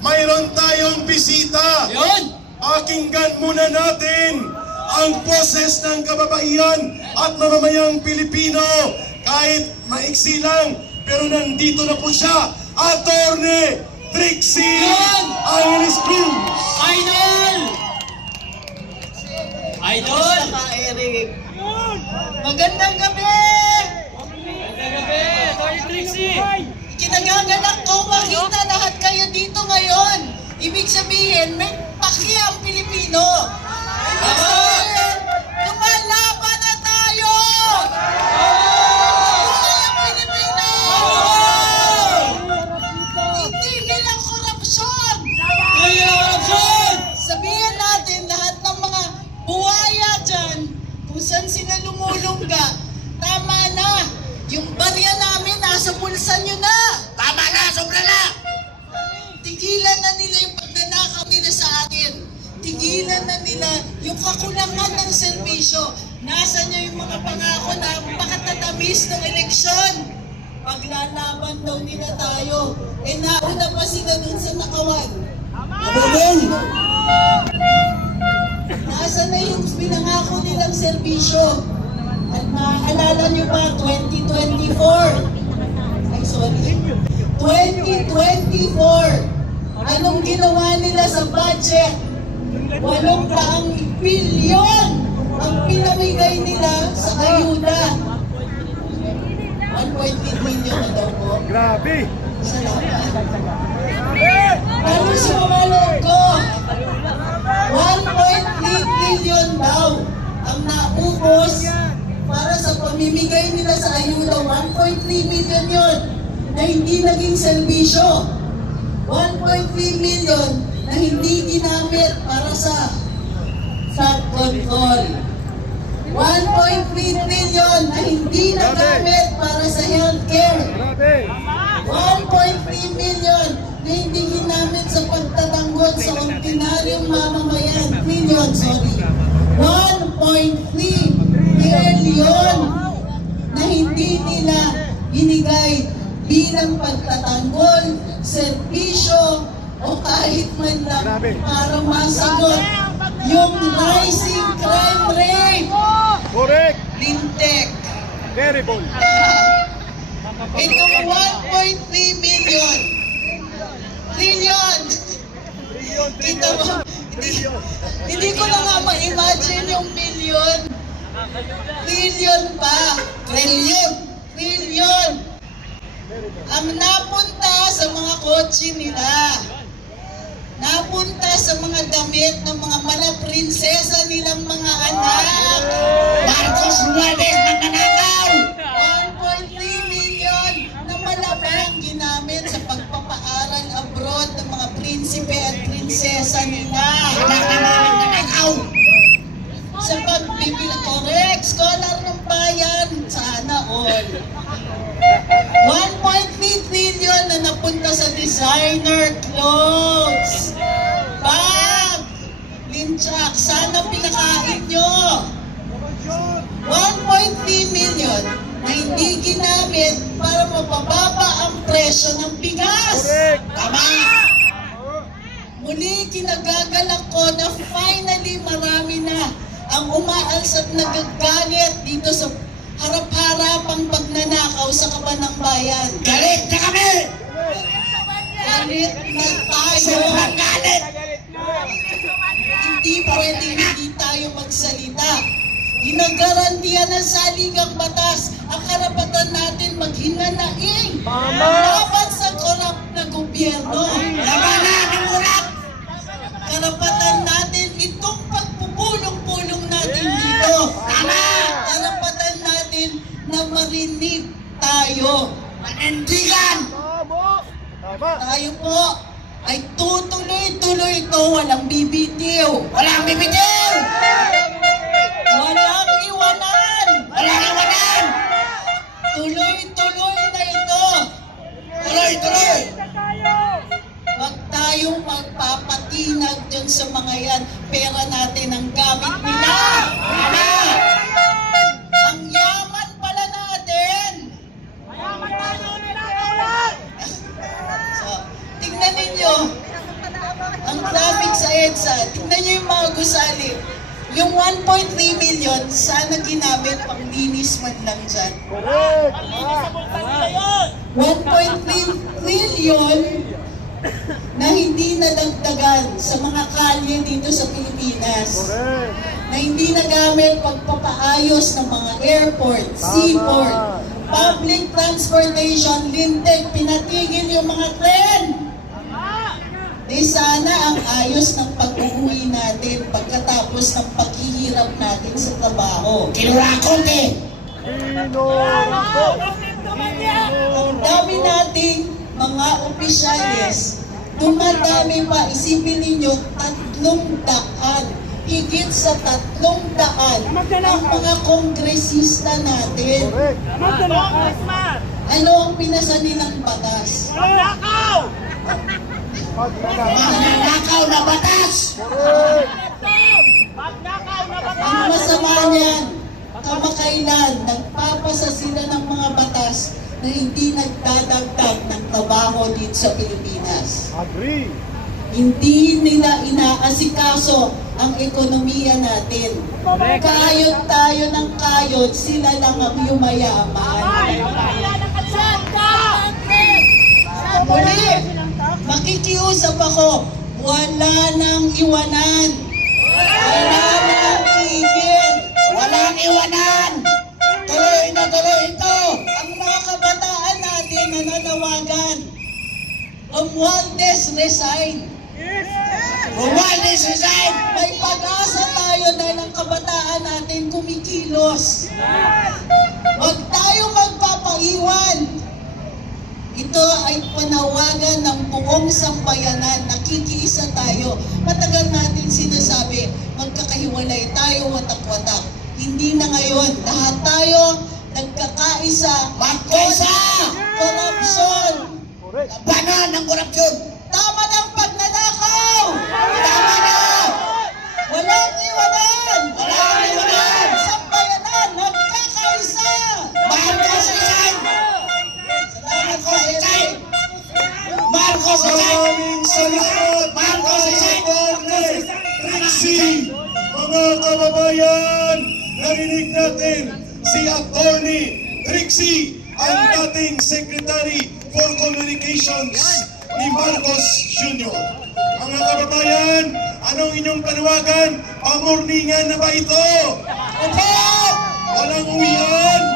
mayroon tayong bisita. Yun! Pakinggan muna natin ang boses ng kababaihan at mamamayang Pilipino. Kahit maiksi lang, pero nandito na po siya, Attorney Trixie! Angeles Cruz. Idol! Idol! Eric. Magandang gabi! Magandang gabi, Tony Trixie! Kinagagalak ko makita lahat kayo dito ngayon. Ibig sabihin, may paki ang Pilipino. Ibig sabihin, na yung kakulangan ng serbisyo. Nasa nyo yung mga pangako na pakatatamis ng eleksyon. Paglalaban daw nila tayo. Eh nauna pa sila dun sa nakawan. Ababong! Nasa na yung pinangako nilang serbisyo? At maaalala nyo ba, 2024? Ay, sorry. 2024! Anong ginawa nila sa budget? Walong taang bilyon ang pinamigay nila sa ayuda. 1.8 million na daw po. Grabe! Salamat. Ano sa mga loob ko? 1.3 billion daw ang naubos para sa pamimigay nila sa ayuda. 1.3 billion yun na hindi naging serbisyo. 1.3 million na hindi ginamit para sa flood control. 1.3 billion na hindi nagamit para sa healthcare. Grabe! 1.3 million na hindi ginamit sa pagtatanggol sa ordinaryong mamamayan. Million, sorry. 1.3 billion na hindi nila binigay bilang pagtatanggol, serbisyo, o kahit man lang Grabe. para masagot yung rising crime rate. Correct! Lintek. Terrible! Itong 1.3 million. Trillion. Kita mo, hindi, hindi ko na nga ma-imagine yung million. Trillion pa. Trillion. Trillion. Ang napunta sa mga kotse nila. Napunta sa mga damit ng mga malaprinsesa nilang mga anak. Marcos Ruales magnanakaw! 1.3 million na malabang ginamit sa pagpapaaral abroad ng mga prinsipe at prinsesa nila. 1.3 million na hindi ginamit para mapababa ang presyo ng bigas. Tama! Muli kinagagalak ko na finally marami na ang umaalis at nagagalit dito sa harap-harapang pagnanakaw sa kabanang bayan. Galit na kami! Galit na tayo! Ginagarantiya ng saligang batas ang karapatan natin maghinanaing laban sa korap na gobyerno. Labanan ang urap! Karapatan natin itong pagpupulong-pulong natin dito. Tama! Karapatan natin na marinig tayo. Manindigan! Tayo po ay tutuloy-tuloy ito. Walang bibitiw. Walang bibitiw! Dyan sa mga yan. Pera natin ang gamit nila. Tama! Ang yaman pala natin. So, tingnan ninyo. EDSA, tignan niyo yung mga gusali. Yung 1.3 million, sana ginamit pang linis man lang dyan. 1.3 trillion na hindi nadagdagan sa mga kalye dito sa Pilipinas. Na hindi nagamit pagpapaayos ng mga airport, seaport, public transportation, lintek, pinatigil yung mga tren. Di sana ang ayos ng pag-uwi natin pagkatapos ng paghihirap natin sa trabaho. Kinurakot eh. Ang dami nating mga opisyales, dumadami pa, isipin ninyo, tatlong daan, higit sa tatlong daan ang mga kongresista natin. Ano ang pinasa nilang batas? Nanakaw na batas. Ang masama niyan, kamakailan, nagpapasa sila ng mga batas na hindi nagdadagdag trabaho dito sa Pilipinas. Agree. Hindi nila inaasikaso ang ekonomiya natin. Kayod tayo ng kayod, sila lang ang yumayaman. Muli, makikiusap ako, wala nang iwanan. Wala nang tigil. Walang iwanan. Natin na nanawagan, Romualdez resign. Romualdez resign. May pag-asa tayo dahil ang kabataan natin kumikilos. Huwag tayo magpapaiwan. Ito ay panawagan ng buong sambayanan. Nakikiisa tayo. Matagal natin sinasabi, magkakahiwalay tayo watak-watak. Hindi na ngayon. Lahat tayo nagkakaisa. Magkaisa. Korupsyon. Ng korupsyon. Tama ng pagnanakaw! Tama na. Walang iwanan! Walang iwanan. Sambayanan, nagkakaisa! Marcos resign. Salamat Marcos resign. Marcos resign. Maraming salamat, Marcos resign. Atty. Trixie! Mga kababayan, narinig natin si Attorney Trixie, ang dating Secretary for Communications ni Marcos Jr. Mga kababayan, anong inyong panawagan? Pamurningan na ba ito? Opo. Walang uwian!